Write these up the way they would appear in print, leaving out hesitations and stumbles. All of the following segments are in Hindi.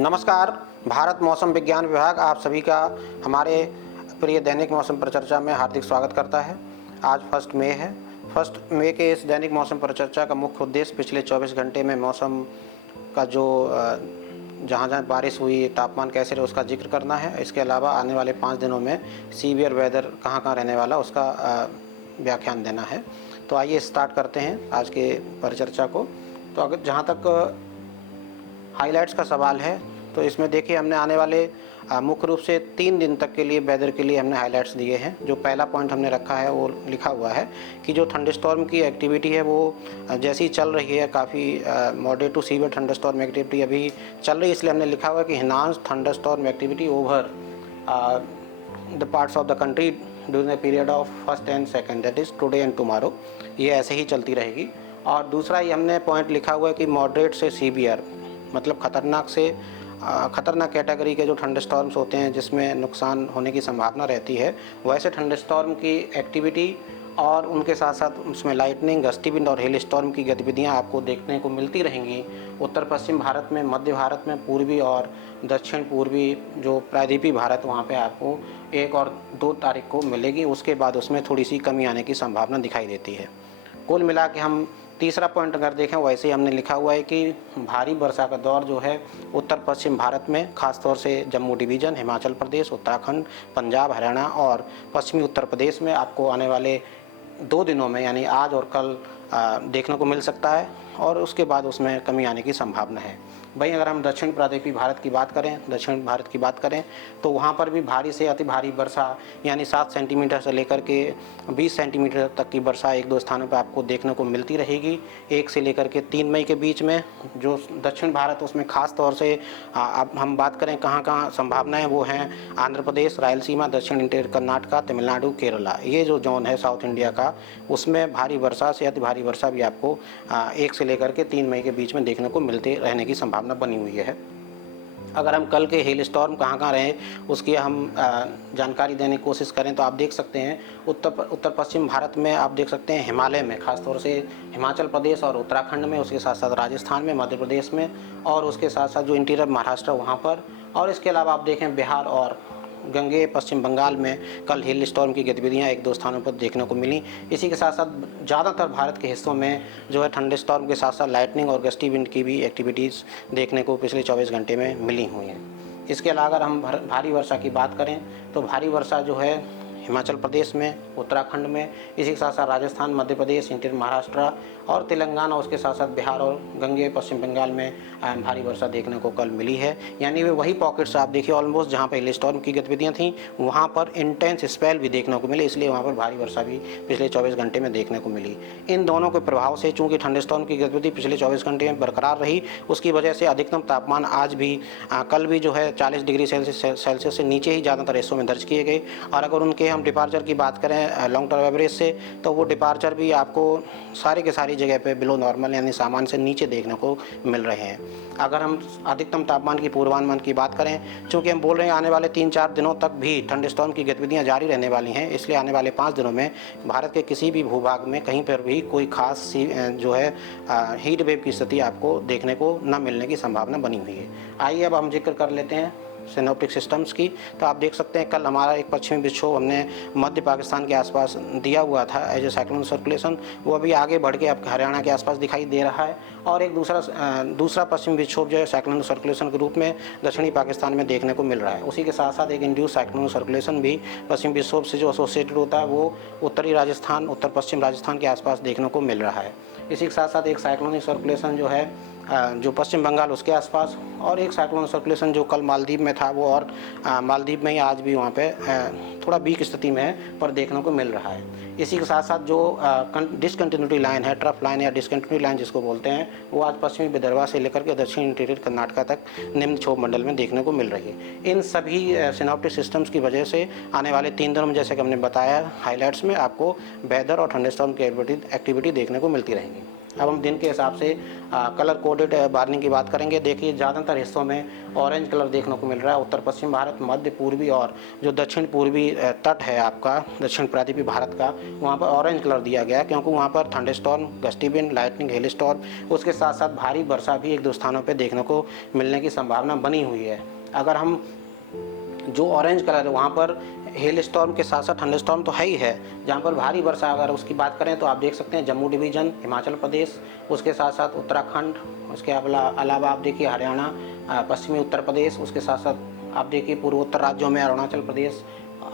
नमस्कार। भारत मौसम विज्ञान विभाग आप सभी का हमारे प्रिय दैनिक मौसम परिचर्चा में हार्दिक स्वागत करता है। आज 1 मई है। 1 मई के इस दैनिक मौसम परिचर्चा का मुख्य उद्देश्य पिछले 24 घंटे में मौसम का जो जहाँ बारिश हुई, तापमान कैसे रहे, उसका जिक्र करना है। इसके अलावा आने वाले 5 दिनों में सीवियर वेदर कहाँ रहने वाला, उसका व्याख्यान देना है। तो आइए स्टार्ट करते हैं आज के परिचर्चा को। तो अगर जहाँ तक हाइलाइट्स का सवाल है, तो इसमें देखिए हमने आने वाले मुख्य रूप से 3 दिन तक के लिए वेदर के लिए हमने हाइलाइट्स दिए हैं। जो पहला पॉइंट हमने रखा है वो लिखा हुआ है कि जो थंडरस्टॉर्म की एक्टिविटी है वो जैसी चल रही है, काफ़ी moderate to severe thunderstorm activity अभी चल रही है। इसलिए हमने लिखा हुआ है कि enhanced thunderstorm activity over the parts of the country during the period of 1 and 2, that is today and tomorrow. ये ऐसे ही चलती रहेगी। और दूसरा ही हमने पॉइंट लिखा हुआ है कि मॉडरेट से सीवियर, मतलब खतरनाक से खतरनाक कैटेगरी के जो थंडरस्टॉर्म्स होते हैं जिसमें नुकसान होने की संभावना रहती है, वैसे थंडरस्टॉर्म की एक्टिविटी और उनके साथ साथ उसमें लाइटनिंग, गस्टी विंड और हेल स्टॉर्म की गतिविधियां आपको देखने को मिलती रहेंगी। उत्तर पश्चिम भारत में, मध्य भारत में, पूर्वी और दक्षिण पूर्वी जो प्रायद्वीपीय भारत, वहाँ पे आपको 1 और 2 तारीख को मिलेगी। उसके बाद उसमें थोड़ी सी कमी आने की संभावना दिखाई देती है। कुल मिला के हम तीसरा पॉइंट अगर देखें, वैसे ही हमने लिखा हुआ है कि भारी वर्षा का दौर जो है उत्तर पश्चिम भारत में, खासतौर से जम्मू डिवीज़न, हिमाचल प्रदेश, उत्तराखंड, पंजाब, हरियाणा और पश्चिमी उत्तर प्रदेश में आपको आने वाले 2 दिनों में यानी आज और कल देखने को मिल सकता है और उसके बाद उसमें कमी आने की संभावना है। भाई अगर हम दक्षिण प्रायद्वीपीय भारत की बात करें, दक्षिण भारत की बात करें, तो वहाँ पर भी भारी से अति भारी वर्षा यानी 7 सेंटीमीटर से लेकर के 20 सेंटीमीटर तक की वर्षा 1-2 स्थानों पर आपको देखने को मिलती रहेगी। 1 से लेकर के 3 मई के बीच में जो दक्षिण भारत, उसमें खास तौर से अब हम बात करें कहाँ कहाँ संभावनाएँ, वो हैं आंध्र प्रदेश, रायलसीमा, दक्षिण इंटीरियर कर्नाटका, तमिलनाडु, केरला। ये जो जोन है साउथ इंडिया का, उसमें भारी वर्षा से अति भारी वर्षा भी आपको 1 से लेकर के 3 मई के बीच में देखने को मिलते रहने की संभावना बनी हुई है। अगर हम कल के हेल स्टॉर्म कहाँ रहे उसकी हम जानकारी देने की कोशिश करें तो आप देख सकते हैं उत्तर पश्चिम भारत में आप देख सकते हैं हिमालय में, खासतौर से हिमाचल प्रदेश और उत्तराखंड में, उसके साथ साथ राजस्थान में, मध्य प्रदेश में और उसके साथ साथ जो इंटीरियर महाराष्ट्र वहाँ पर, और इसके अलावा आप देखें बिहार और गंगे पश्चिम बंगाल में कल हेल स्टॉर्म की गतिविधियां 1-2 स्थानों पर देखने को मिली। इसी के साथ साथ ज़्यादातर भारत के हिस्सों में जो है थंडर स्टॉर्म के साथ साथ लाइटनिंग और गस्टी विंड की भी एक्टिविटीज़ देखने को पिछले 24 घंटे में मिली हुई हैं। इसके अलावा अगर हम भारी वर्षा की बात करें तो भारी वर्षा जो है हिमाचल प्रदेश में, उत्तराखंड में, इसी के साथ साथ राजस्थान, मध्य प्रदेश, इंटीरियर महाराष्ट्र और तेलंगाना, उसके साथ साथ बिहार और गंगे पश्चिम बंगाल में भारी वर्षा देखने को कल मिली है। यानी वे वही पॉकेट्स आप देखिए ऑलमोस्ट जहाँ पर हेल स्टॉर्म की गतिविधियाँ थीं, वहाँ पर इंटेंस स्पेल भी देखने को मिले, इसलिए वहाँ पर भारी वर्षा भी पिछले 24 घंटे में देखने को मिली। इन दोनों के प्रभाव से चूँकि थंडर स्टॉर्म की गतिविधि पिछले 24 घंटे में बरकरार रही, उसकी वजह से अधिकतम तापमान आज भी कल भी जो है 40 डिग्री सेल्सियस से नीचे ही ज़्यादातर हिस्सों में दर्ज किए गए। और अगर उनके हम डिपार्चर की बात करें लॉन्ग टर्म एवरेज से, तो वो डिपार्चर भी आपको सारे के सारी जगह पे बिलो नॉर्मल यानी सामान्य से नीचे देखने को मिल रहे हैं। अगर हम अधिकतम तापमान की पूर्वानुमान की बात करें, चूँकि हम बोल रहे हैं आने वाले 3-4 दिनों तक भी थंडरस्टॉर्म की गतिविधियां जारी रहने वाली हैं, इसलिए आने वाले 5 दिनों में भारत के किसी भी भूभाग में कहीं पर भी कोई खास जो है हीट वेव की स्थिति आपको देखने को न मिलने की संभावना बनी हुई है। आइए अब हम जिक्र कर लेते हैं सिनोप्टिक सिस्टम्स की। तो आप देख सकते हैं कल हमारा एक पश्चिमी विक्षोभ हमने मध्य पाकिस्तान के आसपास दिया हुआ था एज ए साइक्लोन सर्कुलेशन, वो अभी आगे बढ़ के आपके हरियाणा के आसपास दिखाई दे रहा है। और एक दूसरा पश्चिमी विक्षोभ जो है साइक्लोन सर्कुलेशन के रूप में दक्षिणी पाकिस्तान में देखने को मिल रहा है। उसी के साथ साथ एक इंड्यूस साइक्लोन सर्कुलेशन भी पश्चिमी विक्षोभ से जो एसोसिएटेड होता है वो उत्तरी राजस्थान, उत्तर पश्चिम राजस्थान के आसपास देखने को मिल रहा है। इसी के साथ साथ एक साइक्लोनिक सर्कुलेशन जो है जो पश्चिम बंगाल उसके आसपास, और एक साइक्लोन सर्कुलेशन जो कल मालदीव में था वो, और मालदीव में ही आज भी वहाँ पे थोड़ा वीक स्थिति में है पर देखने को मिल रहा है। इसी के साथ साथ जो डिसकंटिन्यूटी लाइन है, ट्रफ लाइन या डिसकंटिन्यूटी लाइन जिसको बोलते हैं, वो आज पश्चिमी विदर्भ से लेकर के दक्षिण इंटीरियर कर्नाटका तक निम्न क्षोभ मंडल में देखने को मिल रही है। इन सभी सिनॉप्टिक सिस्टम्स की वजह से आने वाले 3 दिनों में, जैसे कि हमने बताया हाईलाइट्स में, आपको वेदर और थंडरस्टॉर्म की एक्टिविटी देखने को मिलती रहेंगी। अब हम दिन के हिसाब से कलर कोडेड वार्निंग की बात करेंगे। देखिए ज़्यादातर हिस्सों में ऑरेंज कलर देखने को मिल रहा है। उत्तर पश्चिम भारत, मध्य पूर्वी और जो दक्षिण पूर्वी तट है आपका दक्षिण प्रायद्वीपीय भारत का, वहाँ पर ऑरेंज कलर दिया गया क्योंकि वहाँ पर thunderstorm, gusty wind, lightning, hello storm, उसके साथ साथ भारी वर्षा भी एक दो स्थानों पर देखने को मिलने की संभावना बनी हुई है। अगर हम जो ऑरेंज कलर है वहाँ पर हेल स्टॉर्म के साथ साथ थंडरस्टॉर्म तो है ही है। जहाँ पर भारी वर्षा अगर उसकी बात करें तो आप देख सकते हैं जम्मू डिवीज़न, हिमाचल प्रदेश, उसके साथ साथ उत्तराखंड, उसके अलावा आप देखिए हरियाणा, पश्चिमी उत्तर प्रदेश, उसके साथ साथ आप देखिए पूर्वोत्तर राज्यों में अरुणाचल प्रदेश,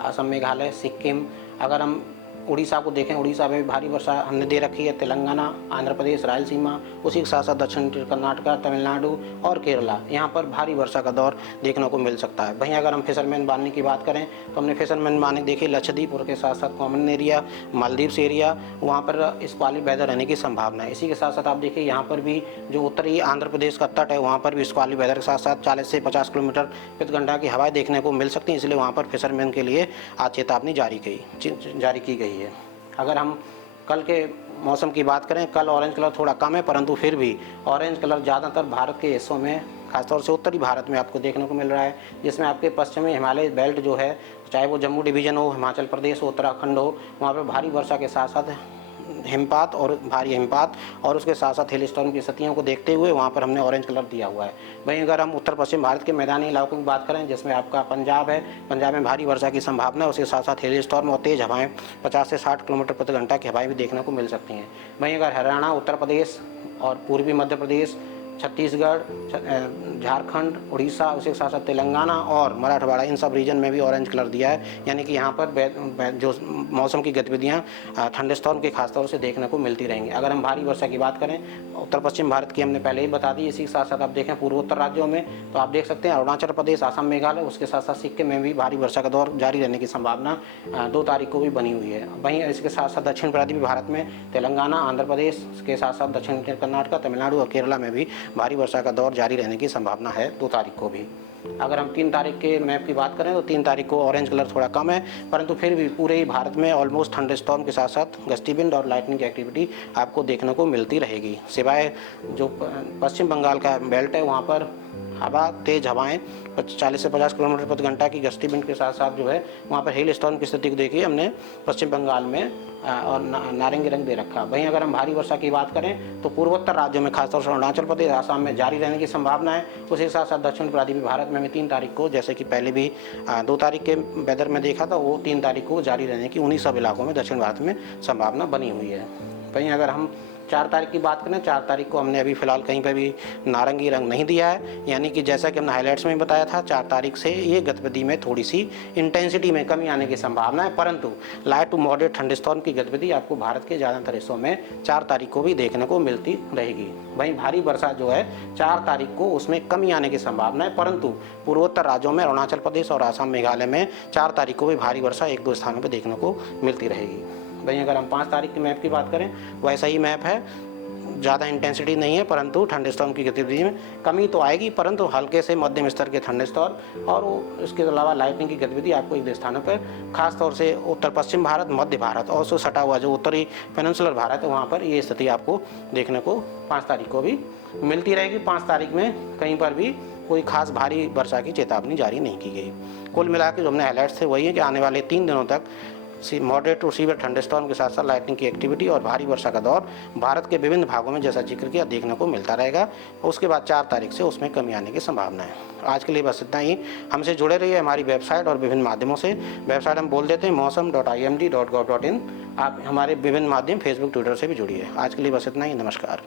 असम, मेघालय, सिक्किम। अगर हम उड़ीसा को देखें, उड़ीसा में भी भारी वर्षा हमने दे रखी है। तेलंगाना, आंध्र प्रदेश, रायलसीमा, उसी के साथ साथ दक्षिण कर्नाटक, तमिलनाडु और केरला, यहाँ पर भारी वर्षा का दौर देखने को मिल सकता है। वहीं अगर हम फिशरमैन वार्निंग की बात करें तो हमने फिशरमैन वार्निंग देखी लक्षद्वीप और के साथ साथ कॉमन एरिया, मालदीव्स एरिया, वहाँ पर स्क्वाली वेदर रहने की संभावना है। इसी के साथ साथ आप देखिए यहाँ पर भी जो उत्तरी आंध्र प्रदेश का तट है वहाँ पर भी स्क्वाली वेदर के साथ साथ 40 से 50 किलोमीटर प्रति घंटा की हवाएं देखने को मिल सकती हैं। इसलिए वहाँ पर फिशरमैन के लिए आज चेतावनी जारी की गई है। अगर हम कल के मौसम की बात करें, कल ऑरेंज कलर थोड़ा कम है, परंतु फिर भी ऑरेंज कलर ज़्यादातर भारत के हिस्सों में, खासतौर से उत्तरी भारत में आपको देखने को मिल रहा है, जिसमें आपके पश्चिमी हिमालय बेल्ट जो है, चाहे वो जम्मू डिवीज़न हो, हिमाचल प्रदेश हो, उत्तराखंड हो, वहाँ पर भारी वर्षा के साथ साथ हिमपात और भारी हिमपात और उसके साथ साथ हेल स्टॉर्म की स्थितियों को देखते हुए वहाँ पर हमने ऑरेंज कलर दिया हुआ है। वहीं अगर हम उत्तर पश्चिम भारत के मैदानी इलाकों की बात करें, जिसमें आपका पंजाब है, पंजाब में भारी वर्षा की संभावना है, उसके साथ साथ हेल स्टॉर्म और तेज़ हवाएं 50 से 60 किलोमीटर प्रति घंटा की हवाएं भी देखने को मिल सकती हैं। वहीं अगर हरियाणा, उत्तर प्रदेश और पूर्वी मध्य प्रदेश, छत्तीसगढ़, झारखंड, उड़ीसा, उसके साथ साथ तेलंगाना और मराठवाड़ा, इन सब रीजन में भी ऑरेंज कलर दिया है। यानी कि यहाँ पर जो मौसम की गतिविधियाँ थंडरस्टॉर्म के खासतौर से देखने को मिलती रहेंगी। अगर हम भारी वर्षा की बात करें, उत्तर पश्चिम भारत की हमने पहले ही बता दी। इसी के साथ साथ आप देखें पूर्वोत्तर राज्यों में तो आप देख सकते हैं अरुणाचल प्रदेश, असम, मेघालय, उसके साथ साथ सिक्किम में भी भारी वर्षा का दौर जारी रहने की संभावना 2 तारीख को भी बनी हुई है। वहीं इसके साथ साथ दक्षिण प्रायद्वीपीय भारत में तेलंगाना, आंध्र प्रदेश के साथ साथ दक्षिण कर्नाटक, तमिलनाडु और केरला में भी भारी वर्षा का दौर जारी रहने की संभावना है 2 तारीख को भी। अगर हम 3 तारीख के मैप की बात करें तो 3 तारीख को ऑरेंज कलर थोड़ा कम है, परंतु फिर भी पूरे ही भारत में ऑलमोस्ट थंडरस्टॉर्म के साथ साथ गस्टी विंड और लाइटनिंग की एक्टिविटी आपको देखने को मिलती रहेगी। सिवाय जो पश्चिम बंगाल का बेल्ट है वहाँ पर हवा, तेज़ हवाएं 40 से 50 किलोमीटर प्रति घंटा की गस्ती विंड के साथ साथ जो है वहाँ पर हेल स्टॉर्म की स्थिति को देखिए हमने पश्चिम बंगाल में और नारंगी रंग दे रखा। वहीं अगर हम भारी वर्षा की बात करें तो पूर्वोत्तर राज्यों में खासतौर से अरुणाचल प्रदेश, आसाम में जारी रहने की संभावना है। उसी के साथ साथ दक्षिण प्रायद्वीपीय भारत में 3 तारीख को, जैसे कि पहले भी 2 तारीख के वेदर में देखा था, वो 3 तारीख को जारी रहने की उन्हीं सब इलाकों में दक्षिण भारत में संभावना बनी हुई है। वहीं अगर हम 4 तारीख की बात करें, 4 तारीख को हमने अभी फिलहाल कहीं पर भी नारंगी रंग नहीं दिया है। यानी कि जैसा कि हमने हाइलाइट्स में बताया था, 4 तारीख से ये गतिविधि में थोड़ी सी इंटेंसिटी में कमी आने की संभावना है, परंतु लाइट टू मॉडरेट थंडरस्टॉर्म की गतिविधि आपको भारत के ज़्यादातर हिस्सों में 4 तारीख को भी देखने को मिलती रहेगी। वहीं भारी वर्षा जो है 4 तारीख को उसमें कमी आने की संभावना है, परंतु पूर्वोत्तर राज्यों में अरुणाचल प्रदेश और आसाम, मेघालय में 4 तारीख को भी भारी वर्षा 1-2 स्थानों पर देखने को मिलती रहेगी। वहीं अगर हम 5 तारीख के मैप की बात करें, वैसा ही मैप है, ज़्यादा इंटेंसिटी नहीं है, परंतु थंडरस्टॉर्म की गतिविधि में कमी तो आएगी, परंतु हल्के से मध्यम स्तर के थंडरस्टॉर्म और इसके अलावा लाइटनिंग की गतिविधि आपको 1-2 स्थानों पर खासतौर से उत्तर पश्चिम भारत, मध्य भारत और उससे सटा हुआ जो उत्तरी पेनिनसुलर भारत है वहाँ पर ये स्थिति आपको देखने को 5 तारीख को भी मिलती रहेगी। 5 तारीख में कहीं पर भी कोई खास भारी वर्षा की चेतावनी जारी नहीं की गई। कुल मिला के जो हमने हाईलाइट्स थे वही है कि आने वाले 3 दिनों तक मॉडरेट टू सीवियर थंडरस्टॉर्म के साथ साथ लाइटनिंग की एक्टिविटी और भारी वर्षा का दौर भारत के विभिन्न भागों में जैसा जिक्र किया देखने को मिलता रहेगा। उसके बाद 4 तारीख से उसमें कमी आने की संभावना है। आज के लिए बस इतना ही। हमसे जुड़े रहिए हमारी वेबसाइट और विभिन्न माध्यमों से। वेबसाइट हम बोल देते हैं मौसम.imd.gov.in। आप हमारे विभिन्न माध्यम फेसबुक, ट्विटर से भी जुड़िए। आज के लिए बस इतना ही। नमस्कार।